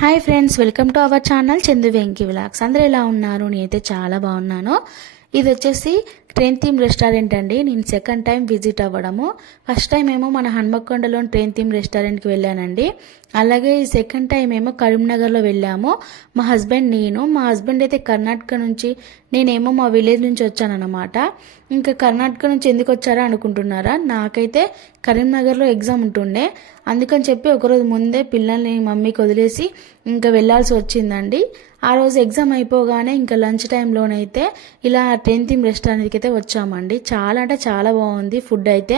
Hi friends, welcome to our channel Chandu Venky vlogs. అందరూ ఎలా ఉన్నారు? నేనైతే చాలా బాగున్నాను. ఇది వచ్చేసి ట్రైన్ థీమ్ రెస్టారెంట్ అండి. నేను సెకండ్ టైం విజిట్ అవ్వడము. ఫస్ట్ టైం ఏమో మన హన్మకొండలోని ట్రైన్ థీమ్ రెస్టారెంట్కి వెళ్ళానండి. అలాగే ఈ సెకండ్ టైం ఏమో కరీంనగర్లో వెళ్ళాము. మా హస్బెండ్ అయితే కర్ణాటక నుంచి, నేనేమో మా విలేజ్ నుంచి వచ్చానన్నమాట. ఇంకా కర్ణాటక నుంచి ఎందుకు వచ్చారా అనుకుంటున్నారా? నాకైతే కరీంనగర్లో ఎగ్జామ్ ఉంటుండే, అందుకని చెప్పి ఒకరోజు ముందే పిల్లల్ని మమ్మీకి వదిలేసి ఇంకా వెళ్ళాల్సి వచ్చిందండి. ఆ రోజు ఎగ్జామ్ అయిపోగానే ఇంకా లంచ్ టైంలోనైతే ఇలా ట్రైన్ థీమ్ రెస్టారెంట్కి అయితే వచ్చామండి. చాలా అంటే చాలా బాగుంది ఫుడ్ అయితే.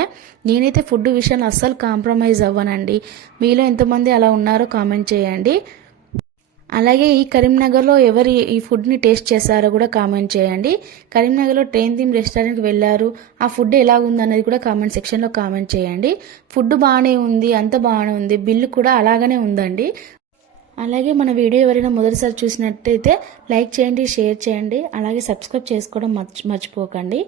నేనైతే ఫుడ్ విషయంలో అస్సలు కాంప్రమైజ్ అవ్వనండి. మీలో ఎంతమంది అలా ఉన్నారో కామెంట్ చేయండి. అలాగే ఈ కరీంనగర్లో ఎవరు ఈ ఫుడ్ని టేస్ట్ చేశారో కూడా కామెంట్ చేయండి. కరీంనగర్లో ట్రైన్ థీమ్ రెస్టారెంట్కి వెళ్ళారు, ఆ ఫుడ్ ఎలాగుంది అనేది కూడా కామెంట్ సెక్షన్లో కామెంట్ చేయండి. ఫుడ్ బాగానే ఉంది, అంత బాగానే ఉంది, బిల్లు కూడా అలాగనే ఉందండి. అలాగే మన వీడియో ఎవరైనా మొదటిసారి చూసినట్టయితే లైక్ చేయండి, షేర్ చేయండి, అలాగే సబ్స్క్రైబ్ చేసుకోవడం మర్చిపోకండి.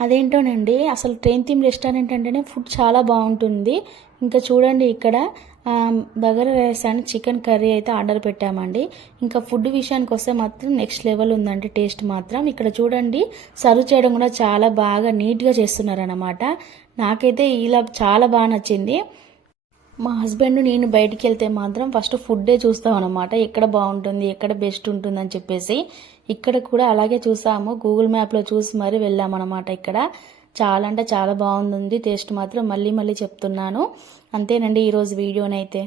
అదేంటోనండి, అసలు ట్రైన్ థీమ్ రెస్టారెంట్ అంటేనే ఫుడ్ చాలా బాగుంటుంది. ఇంకా చూడండి, ఇక్కడ bagara rice and chicken curry అయితే ఆర్డర్ పెట్టామండి. ఇంకా ఫుడ్ విషయానికి వస్తే మాత్రం నెక్స్ట్ లెవెల్ ఉందండి టేస్ట్ మాత్రం. ఇక్కడ చూడండి, సర్వ్ చేయడం కూడా చాలా బాగా నీట్గా చేస్తున్నారన్నమాట. నాకైతే ఇలా చాలా బాగా నచ్చింది. మా హస్బెండ్ నేను బయటికి వెళ్తే మాత్రం ఫస్ట్ ఫుడ్డే చూస్తాం అనమాట, ఎక్కడ బాగుంటుంది, ఎక్కడ బెస్ట్ ఉంటుంది అని చెప్పేసి. ఇక్కడ కూడా అలాగే చూసాము, గూగుల్ మ్యాప్లో చూసి మరీ వెళ్ళామన్నమాట. ఇక్కడ చాలా అంటే చాలా బాగుంది టేస్ట్ మాత్రం, మళ్ళీ మళ్ళీ చెప్తున్నాను. అంతేనండి ఈరోజు వీడియోనైతే.